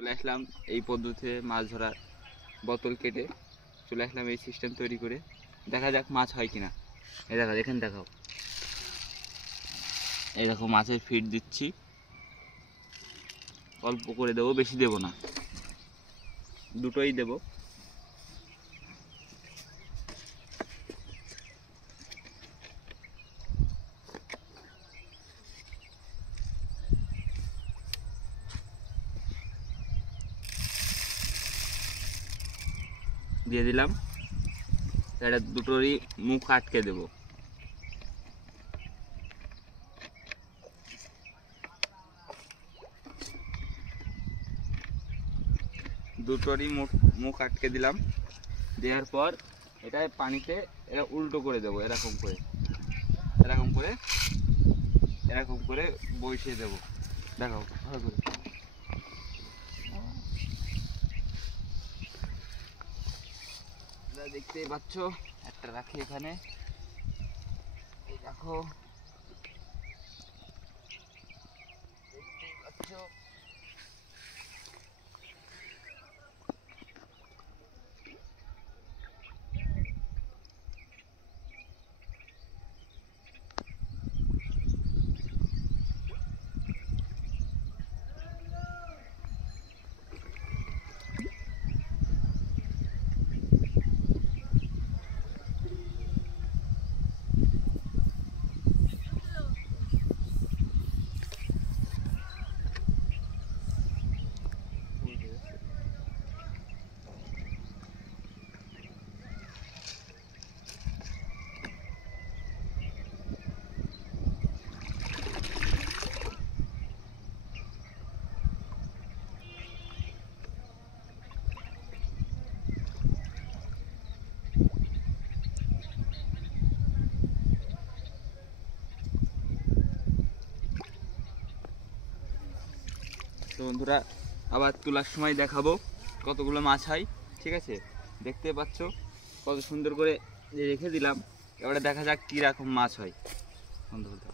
চলে আসলাম এই পদ্ধতিতে মাছ ধরার, বোতল কেটে চলে আসলাম এই সিস্টেম তৈরি করে। দেখা যাক মাছ হয় কিনা। এই দেখো, এখানে দেখাও, এই দেখো মাছের ফিড দিচ্ছি, অল্প করে দেবো, বেশি দেবো না, দুটোই দেবো। দিয়ে দিলাম, এটা দুটোরই মুখ আটকে দেব। দুটোরই মুখ আটকে দিলাম। দেওয়ার পর এটা পানিতে এটা উল্টো করে দেবো, এরকম করে এরকম করে এরকম করে বসিয়ে দেবো। দেখাও ভালো করে, দেখতেই পাচ্ছ। একটা রাখি এখানে, এই দেখো, দেখতেই পাচ্ছ। তো বন্ধুরা, আবার তোলার সময় দেখাবো কতগুলো মাছ হয়। ঠিক আছে, দেখতে পাচ্ছ কত সুন্দর করে রেখে দিলাম। এবারে দেখা যাক কীরকম মাছ হয় বন্ধু।